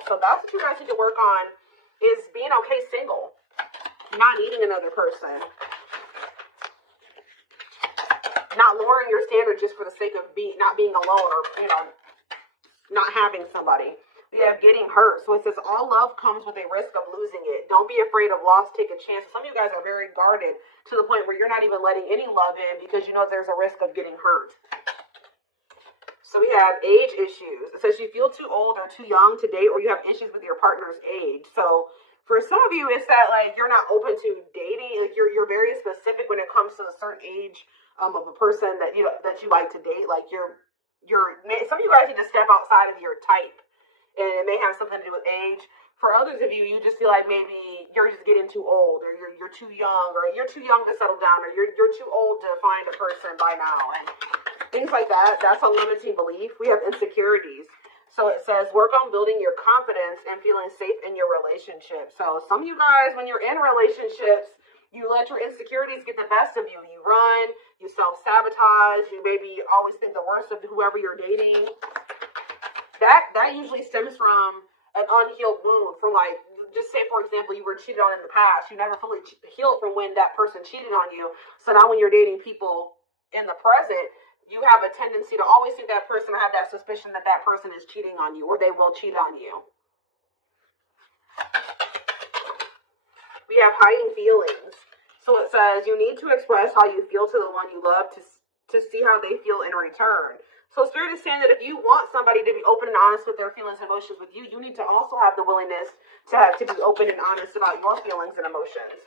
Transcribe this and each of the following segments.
love. So that's what you guys need to work on, is being okay single, not needing another person, not lowering your standards just for the sake of not being alone, or, you know, not having somebody. We have getting hurt. So it says all love comes with a risk of losing it. Don't be afraid of loss. Take a chance. Some of you guys are very guarded to the point where you're not even letting any love in because you know there's a risk of getting hurt. So we have age issues. It says you feel too old or too young to date, or you have issues with your partner's age. So for some of you, it's that like you're not open to dating. Like you're very specific when it comes to a certain age of a person that you like to date. Like you're some of you guys need to step outside of your type. And it may have something to do with age. For others of you, you just feel like maybe you're just getting too old, or you're too young, or you're too young to settle down, or you're too old to find a person by now, and things like that. That's a limiting belief. We have insecurities. So it says work on building your confidence and feeling safe in your relationship. So some of you guys, when you're in relationships, you let your insecurities get the best of you. You run, you self-sabotage, you maybe always think the worst of whoever you're dating. That usually stems from an unhealed wound, from like, just say for example, you were cheated on in the past. You never fully healed from when that person cheated on you. So now when you're dating people in the present, you have a tendency to always think that person, or have that suspicion that that person is cheating on you, or they will cheat on you. We have hiding feelings. So it says you need to express how you feel to the one you love to see how they feel in return. So Spirit is saying that if you want somebody to be open and honest with their feelings and emotions with you, you need to also have the willingness to be open and honest about your feelings and emotions.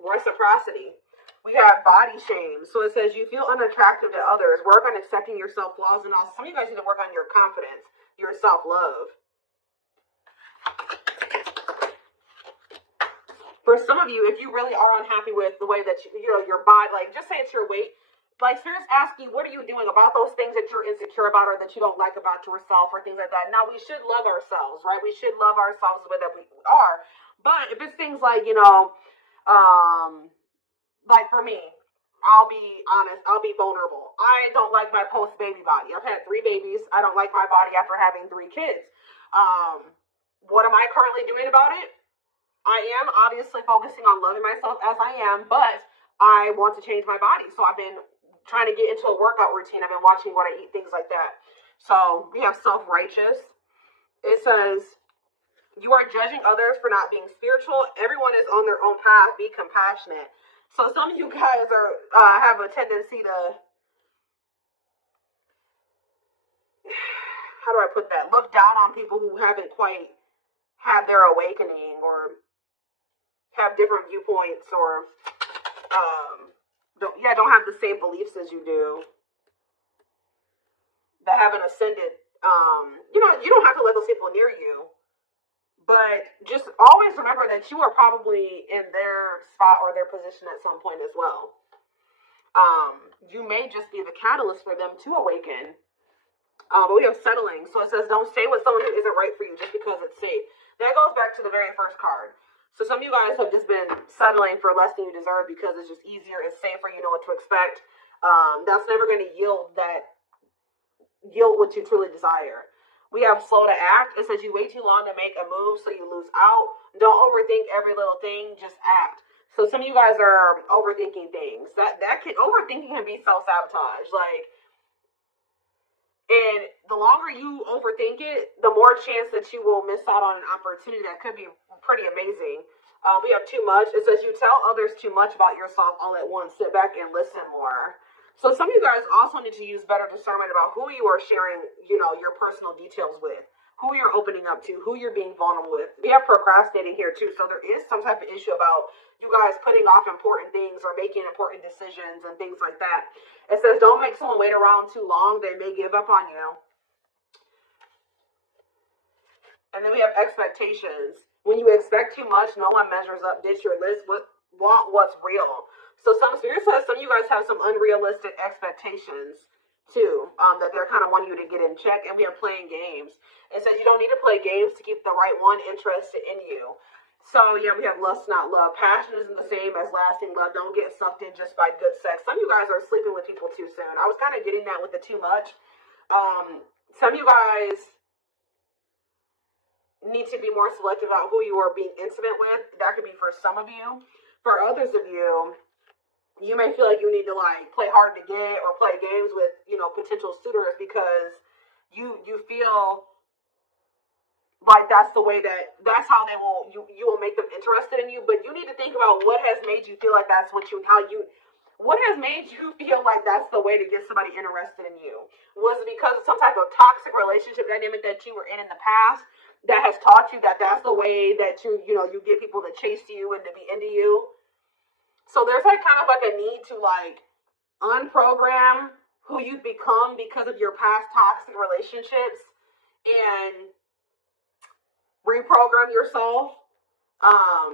Reciprocity. We have body shame. So it says you feel unattractive to others. Work on accepting yourself, flaws, and all. Some of you guys need to work on your confidence, your self-love. For some of you, if you really are unhappy with the way that your body, like just say it's your weight, like Spirit's asking, what are you doing about those things that you're insecure about, or that you don't like about yourself, or things like that. Now, we should love ourselves, right? We should love ourselves the way that we are. But if it's things like, like for me, I'll be honest, I'll be vulnerable. I don't like my post-baby body. I've had 3 babies. I don't like my body after having 3 kids. What am I currently doing about it? I am obviously focusing on loving myself as I am, but I want to change my body. So I've been trying to get into a workout routine. I've been watching what I eat, things like that. So we have self-righteous. It says, you are judging others for not being spiritual. Everyone is on their own path. Be compassionate. So some of you guys have a tendency to, how do I put that? Look down on people who haven't quite had their awakening, or have different viewpoints, or don't have the same beliefs as you do, that haven't ascended. You don't have to let those people near you, but just always remember that you are probably in their spot or their position at some point as well. You may just be the catalyst for them to awaken. But we have settling. So it says don't stay with someone who isn't right for you just because it's safe. That goes back to the very first card. So some of you guys have just been settling for less than you deserve because it's just easier, it's safer, you know what to expect. That's never going to yield what you truly desire. We have slow to act. It says you wait too long to make a move, so you lose out. Don't overthink every little thing, just act. So some of you guys are overthinking things. Overthinking can be self-sabotage. And the longer you overthink it, the more chance that you will miss out on an opportunity that could be pretty amazing. We have too much. It says you tell others too much about yourself all at once. Sit back and listen more. So some of you guys also need to use better discernment about who you are sharing, your personal details with, who you're opening up to, who you're being vulnerable with. We have procrastinating here too. So there is some type of issue about you guys putting off important things or making important decisions and things like that. It says don't make someone wait around too long. They may give up on you. And then we have expectations. When you expect too much, no one measures up. Ditch your list. Want what's real. So some Spirit says some of you guys have some unrealistic expectations too, that they're kind of wanting you to get in check. And we are playing games. It says you don't need to play games to keep the right one interested in you. So yeah, we have lust, not love. Passion isn't the same as lasting love. Don't get sucked in just by good sex. Some of you guys are sleeping with people too soon. I was kind of getting that with the too much. Some of you guys need to be more selective about who you are being intimate with. That could be for some of you. For others of you, you may feel like you need to like play hard to get or play games with, potential suitors because you feel like that's how you will make them interested in you. But you need to think about what has made you feel like that's what what has made you feel like that's the way to get somebody interested in you? Was it because of some type of toxic relationship dynamic that you were in the past that has taught you that that's the way that you get people to chase you and to be into you? So there's like kind of like a need to like unprogram who you've become because of your past toxic relationships and reprogram yourself.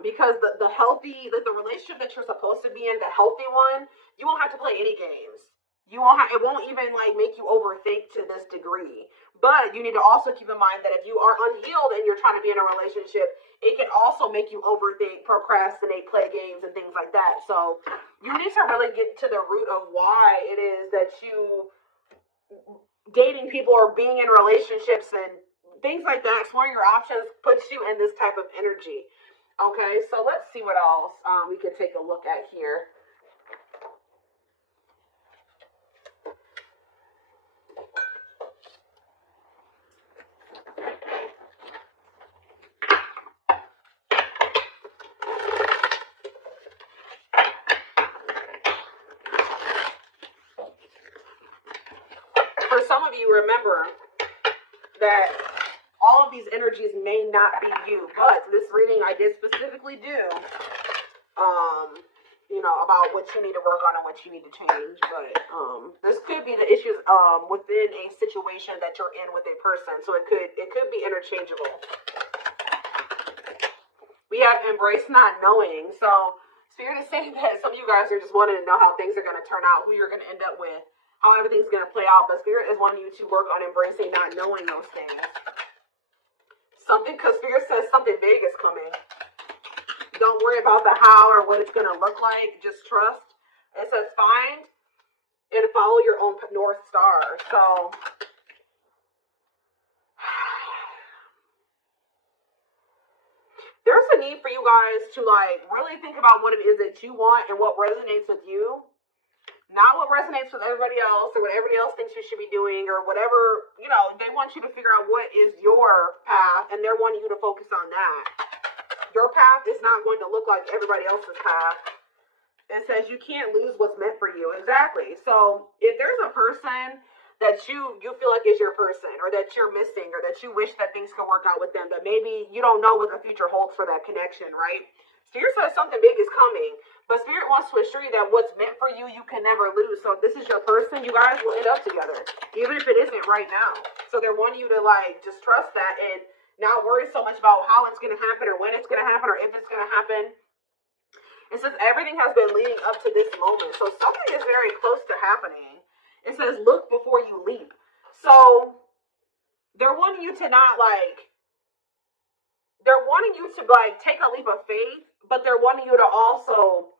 Because the healthy, the relationship that you're supposed to be in, the healthy one, you won't have to play any games. It won't even like make you overthink to this degree. But you need to also keep in mind that if you are unhealed and you're trying to be in a relationship, it can also make you overthink, procrastinate, play games, and things like that. So you need to really get to the root of why it is that you dating people or being in relationships and things like that, exploring your options puts you in this type of energy. Okay, so let's see what else we could take a look at here. For some of you, remember that all of these energies may not be you, but this reading I did specifically do, about what you need to work on and what you need to change. But this could be the issues within a situation that you're in with a person, so it could be interchangeable. We have embrace not knowing. So Spirit is saying that some of you guys are just wanting to know how things are going to turn out, who you're going to end up with, how everything's going to play out. But Spirit is wanting you to work on embracing not knowing those things. Because Spirit says something big is coming. Don't worry about the how or what it's going to look like. Just trust. It says find and follow your own North Star. So there's a need for you guys to like really think about what it is that you want and what resonates with you. Not what resonates with everybody else or what everybody else thinks you should be doing or whatever. They want you to figure out what is your path and they're wanting you to focus on that. Your path is not going to look like everybody else's path. It says you can't lose what's meant for you. Exactly. So if there's a person that you feel like is your person or that you're missing or that you wish that things could work out with them, but maybe you don't know what the future holds for that connection, right? Spirit says something big is coming, but Spirit wants to assure you that what's meant for you, you can never lose. So if this is your person, you guys will end up together, even if it isn't right now. So they're wanting you to like just trust that and not worry so much about how it's going to happen or when it's going to happen or if it's going to happen. It says everything has been leading up to this moment. So something is very close to happening. It says look before you leap. So they're wanting you to take a leap of faith, but they're wanting you to also,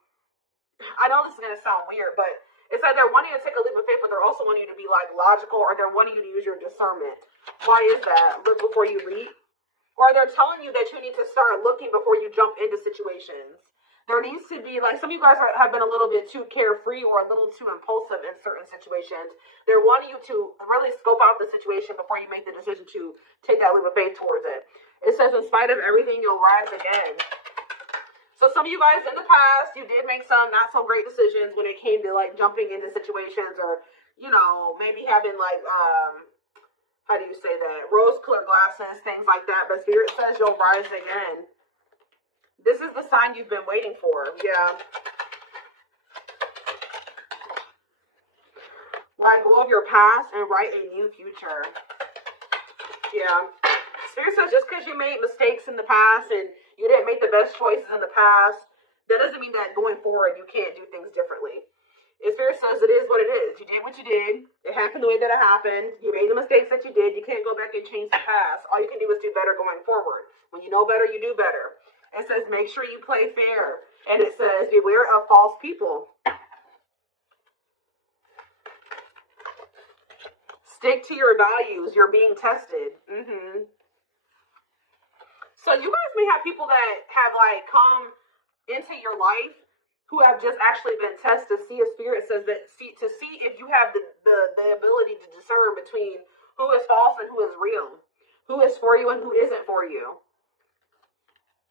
I know this is going to sound weird, but it's like they're wanting you to take a leap of faith, but they're also wanting you to be like logical, or they're wanting you to use your discernment. Why is that? Look before you leap. Or they're telling you that you need to start looking before you jump into situations. There needs to be, like, some of you guys have been a little bit too carefree or a little too impulsive in certain situations. They're wanting you to really scope out the situation before you make the decision to take that leap of faith towards it. It says, in spite of everything, you'll rise again. So some of you guys in the past, you did make some not so great decisions when it came to, like, jumping into situations or, maybe having, like, how do you say that? Rose-colored glasses, things like that. But Spirit says you'll rise again. This is the sign you've been waiting for. Yeah. Let go of your past and write a new future. Yeah. Spirit says just because you made mistakes in the past and you didn't make the best choices in the past, that doesn't mean that going forward you can't do things differently. Spirit says it is what it is. You did what you did. It happened the way that it happened. You made the mistakes that you did. You can't go back and change the past. All you can do is do better going forward. When you know better, you do better. It says make sure you play fair. And it says beware of false people. Stick to your values. You're being tested. So you guys may have people that have like come into your life who have just actually been tested to see if spirit says that to see if you have the ability to discern between who is false and who is real, who is for you and who isn't for you,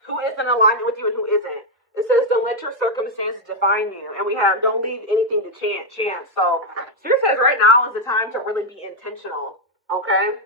who is in alignment with you and who isn't. It says don't let your circumstances define you, and we have don't leave anything to chance. So spirit says right now is the time to really be intentional. Okay.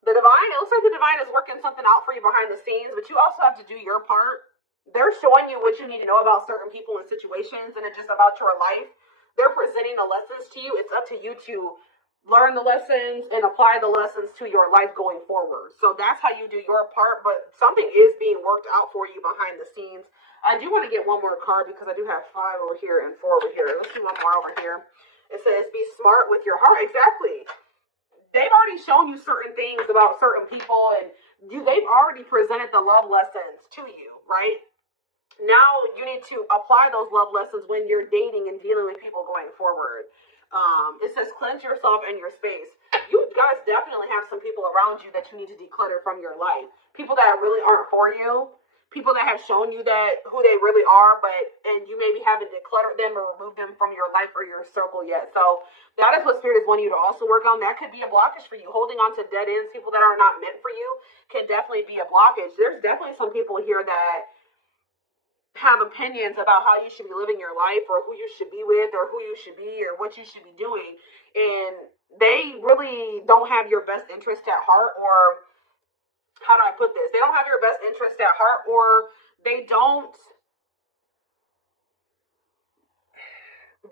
The divine, it looks like the divine is working something out for you behind the scenes, but you also have to do your part. They're showing you what you need to know about certain people and situations, and it's just about your life. They're presenting the lessons to you. It's up to you to learn the lessons and apply the lessons to your life going forward. So that's how you do your part, but something is being worked out for you behind the scenes. I do want to get one more card because I do have 5 over here and 4 over here. Let's do one more over here. It says, be smart with your heart. Exactly. They've already shown you certain things about certain people, and they've already presented the love lessons to you, right? Now you need to apply those love lessons when you're dating and dealing with people going forward. It says cleanse yourself and your space. You guys definitely have some people around you that you need to declutter from your life. People that really aren't for you. People that have shown you that who they really are, and you maybe haven't decluttered them or removed them from your life or your circle yet. So that is what spirit is wanting you to also work on. That could be a blockage for you. Holding on to dead ends, people that are not meant for you, can definitely be a blockage. There's definitely some people here that have opinions about how you should be living your life or who you should be with or who you should be or what you should be doing. And they really don't have your best interest at heart, or how do I put this? They don't have your best interest at heart, or they don't,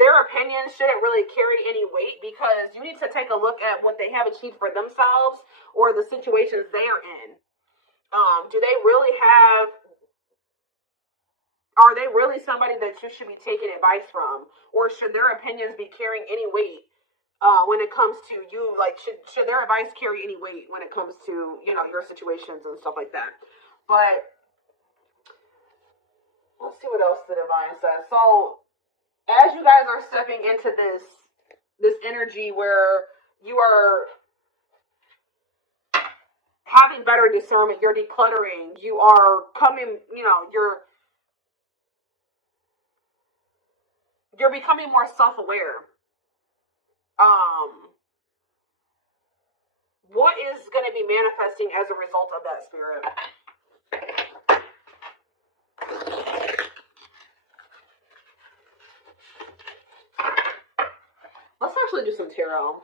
their opinions shouldn't really carry any weight, because you need to take a look at what they have achieved for themselves or the situations they are in. Do they really have, are they really somebody that you should be taking advice from? Or should their opinions be carrying any weight when it comes to you? Like, should their advice carry any weight when it comes to, your situations and stuff like that? But let's see what else the divine says. So as you guys are stepping into this energy where you are having better discernment, you're decluttering, you are coming, you're becoming more self-aware. What is going to be manifesting as a result of that, spirit? Let's actually do some tarot.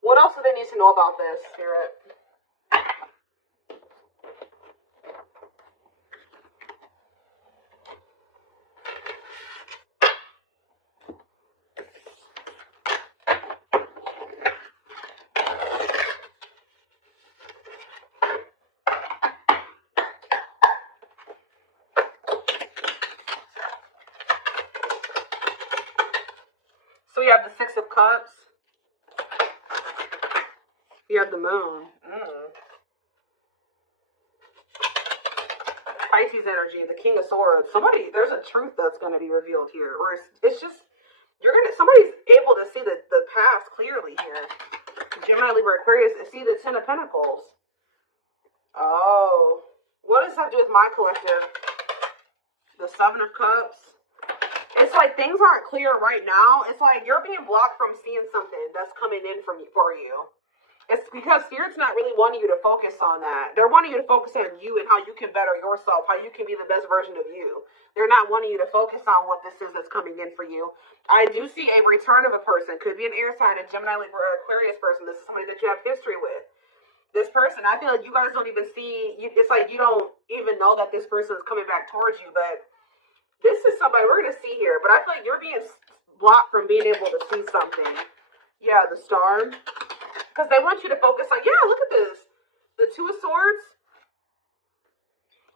What else do they need to know about this, spirit? So you have the 6 of Cups. You have the Moon. Pisces energy, the King of Swords. There's a truth that's going to be revealed here. Or it's just, somebody's able to see the past clearly here. Gemini, Libra, Aquarius, see the 10 of Pentacles. Oh. What does that do with my collective? The 7 of Cups. It's like things aren't clear right now. It's like you're being blocked from seeing something that's coming in for you. It's because Spirit's not really wanting you to focus on that. They're wanting you to focus on you and how you can better yourself, how you can be the best version of you. They're not wanting you to focus on what this is that's coming in for you. I do see a return of a person. Could be an air sign, a Gemini, Libra, or Aquarius person. This is somebody that you have history with. This person, I feel like you guys don't even see, it's like you don't even know that this person is coming back towards you, but this is somebody we're going to see here, but I feel like you're being blocked from being able to see something. Yeah, the Star. Because they want you to focus on, look at this. The 2 of Swords.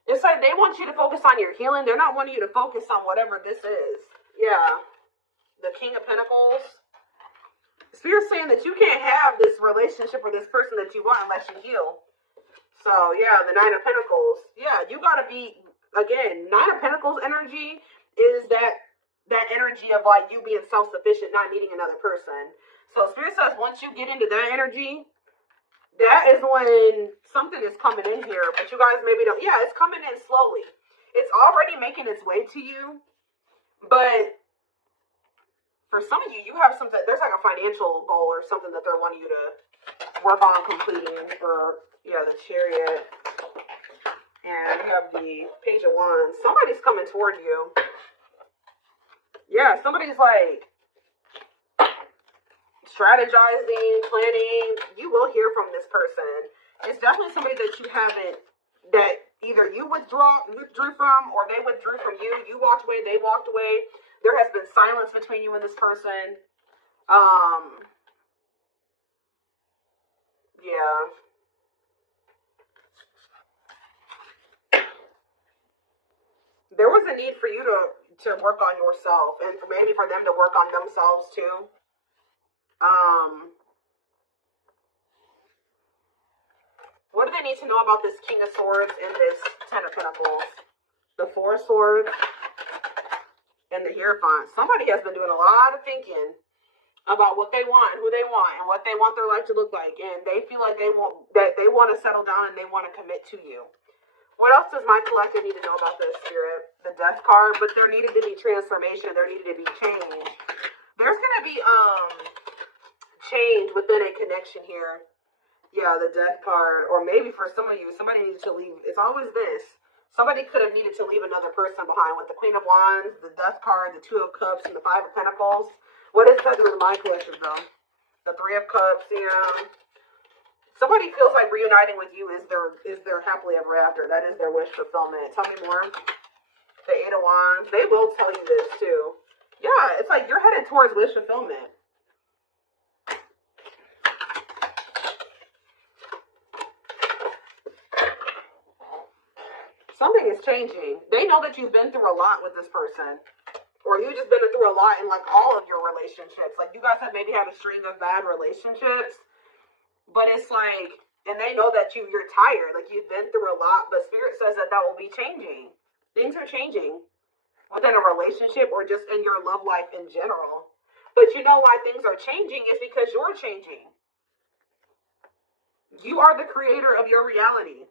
It's like they want you to focus on your healing. They're not wanting you to focus on whatever this is. Yeah. The King of Pentacles. Spirit's saying that you can't have this relationship or this person that you want unless you heal. So, yeah, the 9 of Pentacles. Yeah, you got to be... Again, 9 of Pentacles energy is that that energy of like you being self-sufficient, not needing another person. So Spirit says once you get into that energy, that is when something is coming in here, but you guys maybe don't. Yeah, it's coming in slowly. It's already making its way to you, but for some of you, you have something. There's like a financial goal or something that they're wanting you to work on completing. Or yeah, the Chariot, and you have the Page of Wands. Somebody's coming toward you. Yeah, somebody's like strategizing, planning. You will hear from this person. It's definitely somebody that you haven't, that either you withdrew from, or they withdrew from you. You walked away, they walked away. There has been silence between you and this person. Yeah. There was a need for you to work on yourself, and maybe for them to work on themselves too. What do they need to know about this King of Swords and this Ten of Pentacles? The Four of Swords and the Hierophant. Somebody has been doing a lot of thinking about what they want, who they want, and what they want their life to look like, and they feel like they want to settle down and they want to commit to you. What else does my collective need to know about this, Spirit? The Death card, but there needed to be transformation. There needed to be change. There's going to be change within a connection here. Yeah, the Death card. Or maybe for some of you, somebody needed to leave. It's always this. Somebody could have needed to leave another person behind with the Queen of Wands, the Death card, the Two of Cups, and the Five of Pentacles. What is that doing in my collective, though? The Three of Cups, yeah. Somebody feels like reuniting with you is their happily ever after. That is their wish fulfillment. Tell me more. The Eight of Wands. They will tell you this, too. Yeah, it's like you're headed towards wish fulfillment. Something is changing. They know that you've been through a lot with this person. Or you've just been through a lot in like all of your relationships. Like you guys have maybe had a string of bad relationships. But it's like, and they know that you're tired. Like you've been through a lot. But Spirit says that will be changing. Things are changing within a relationship or just in your love life in general. But you know why things are changing is because you're changing. You are the creator of your reality.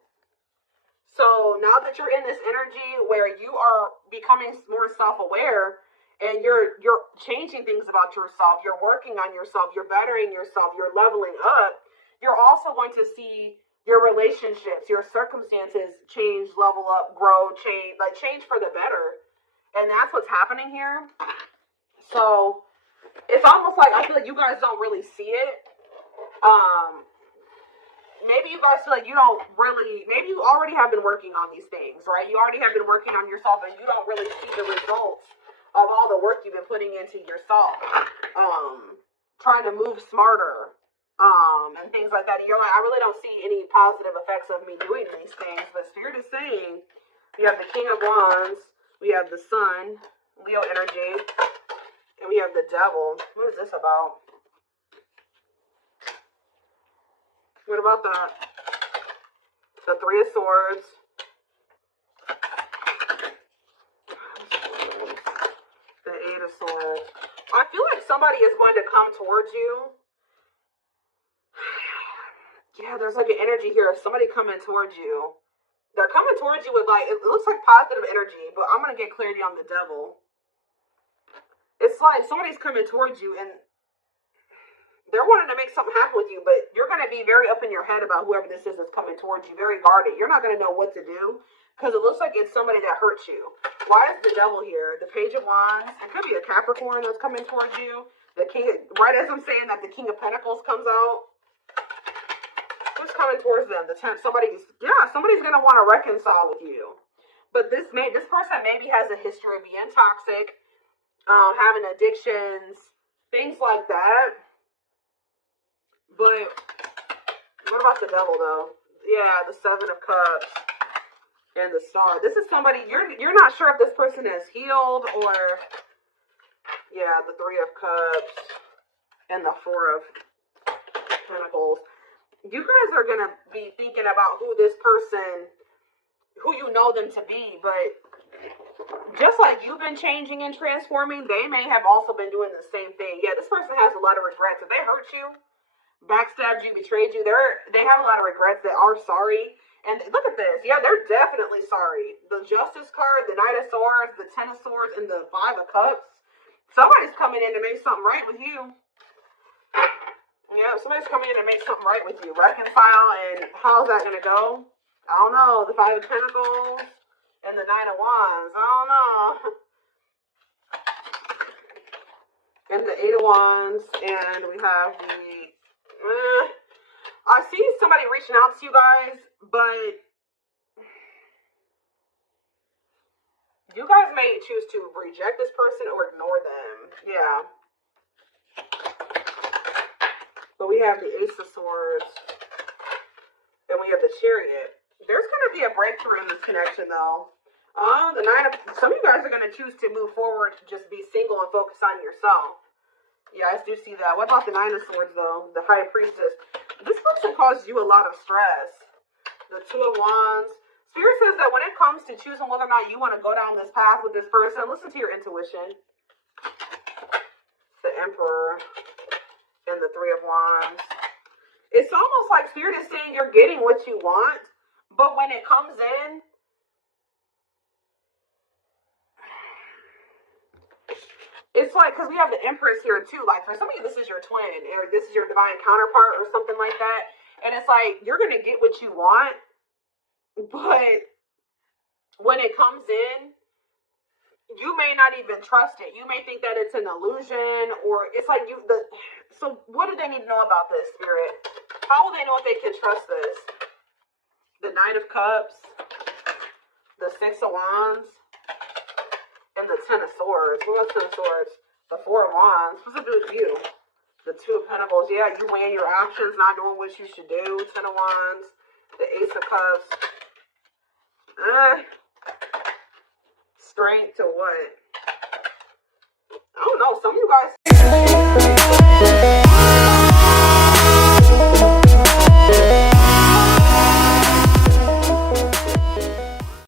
So now that you're in this energy where you are becoming more self-aware and you're changing things about yourself, you're working on yourself, you're bettering yourself, you're leveling up, you're also going to see your relationships, your circumstances change, level up, grow, change for the better. And that's what's happening here. So it's almost like I feel like you guys don't really see it. Maybe you guys feel like you don't really, maybe you already have been working on these things, right? You already have been working on yourself and you don't really see the results of all the work you've been putting into yourself. Trying to move smarter, and things like that. And you're like, I really don't see any positive effects of me doing these things. But Spirit is saying, we have the King of Wands, we have the Sun, Leo energy, and we have the Devil. What is this about? What about that? The Three of Swords. The Eight of Swords. I feel like somebody is going to come towards you. Yeah, there's like an energy here of somebody coming towards you. They're coming towards you with like, it looks like positive energy, but I'm going to get clarity on the Devil. It's like somebody's coming towards you and they're wanting to make something happen with you, but you're going to be very up in your head about whoever this is that's coming towards you, very guarded. You're not going to know what to do because it looks like it's somebody that hurts you. Why is the Devil here? The Page of Wands. It could be a Capricorn that's coming towards you. The King, right as I'm saying that, the King of Pentacles comes out. Who's coming towards them? Somebody's going to want to reconcile with you. But this person maybe has a history of being toxic, having addictions, things like that. But what about the Devil, though? Yeah, the Seven of Cups and the Star. This is somebody, you're not sure if this person has healed or, yeah, the Three of Cups and the Four of Pentacles. You guys are going to be thinking about who this person, who you know them to be, but Just like you've been changing and transforming, they may have also been doing the same thing. Yeah, this person has a lot of regrets. If they hurt you, backstabbed you, betrayed you, they have a lot of regrets that are sorry. And look at this. Yeah, they're definitely sorry. The Justice card, the Knight of Swords, the Ten of Swords, and the Five of Cups. Somebody's coming in to make something right with you. Yeah, somebody's coming in to make something right with you. Reconcile, and how's that going to go? I don't know. The Five of Pentacles and the Nine of Wands. I don't know. And the Eight of Wands. And we have the... I see somebody reaching out to you guys, but you guys may choose to reject this person or ignore them. Yeah. But we have the Ace of Swords. And we have the Chariot. There's going to be a breakthrough in this connection, though. Some of you guys are going to choose to move forward, just be single and focus on yourself. Yeah, I do see that. What about the Nine of Swords, though? The High Priestess. This person causes you a lot of stress. The Two of Wands. Spirit says that when it comes to choosing whether or not you want to go down this path with this person, listen to your intuition. The Emperor and the Three of Wands. It's almost like Spirit is saying you're getting what you want, but when it comes in, it's like, because we have the Empress here too. Like, for some of you, this is your twin, or this is your divine counterpart, or something like that. And it's like, you're going to get what you want, but when it comes in, you may not even trust it. You may think that it's an illusion, or it's like so what do they need to know about this, Spirit? How will they know if they can trust this? The Knight of Cups, the Six of Wands, and the Ten of Swords. What about Ten of Swords? The Four of Wands. What's it do with you? The Two of Pentacles. Yeah, you weighing your actions, not doing what you should do. Ten of Wands. The Ace of Cups. Strength to what? I don't know. Some of you guys